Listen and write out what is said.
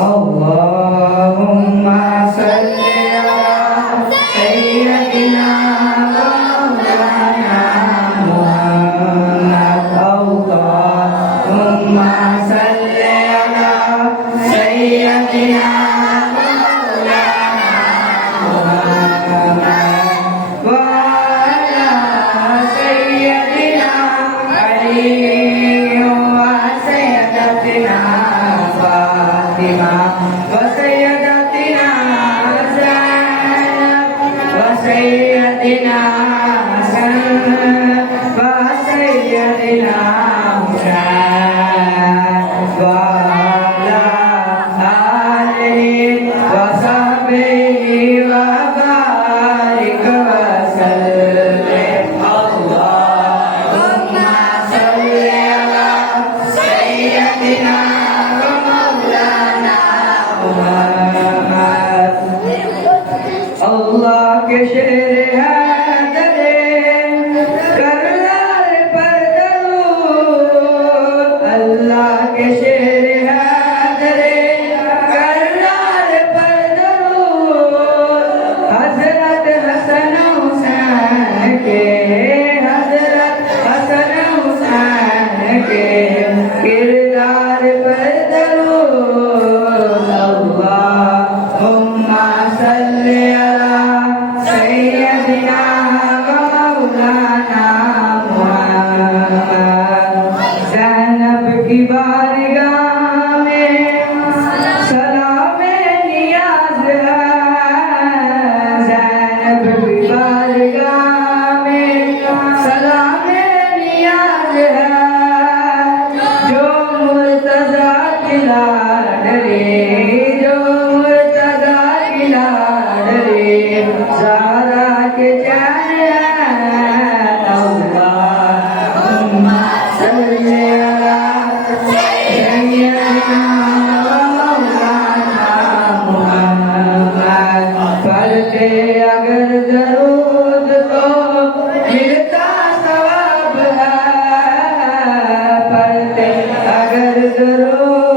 अल्लाहुम्मा सल्ली अला सय्यदिना व मौलाना मुहम्मद। अल्लाहुम्मा सल्ली अला सय्यदिना व मौलाना मुहम्मद व अला सय्यदिना अली व सय्यदतिना फातिमा व सय्यदतिना ज़ैनब व सय्यदिना हसन व सय्यदिना हुसैन व अला आलिहि व सहबिहि व बारिक व सल्लिम। अल्लाहुम्मा सल्ली अला सय्यदिना व मौलाना मुहम्मद। अल्लाह के शेर हैदरे करलार पर दरूद। अल्लाह के शेर हैदरे करलार पर दरूद। हजरत हसन हुसैन के हजरत हसन हुसैन के किरदार पर दरूद। अल्लाहुम्मा सल्ली अला सय्यदिना व मौलाना मुहम्मद। ज़ैनब की बारगाह में सलामे नियाज़ है। ज़ैनब की बारगाह में सलामे नियाज़ है। जो मुर्तज़ा की लाडली जो मुर्तज़ा की लाडली ज़हरा के चैन है। अल्लाहुम्मा सल्ली अला सय्यदिना व मौलाना मुहम्मद। पढ़ते अगर दरूद तो मिलता सवाब है। पढ़ते अगर दरूद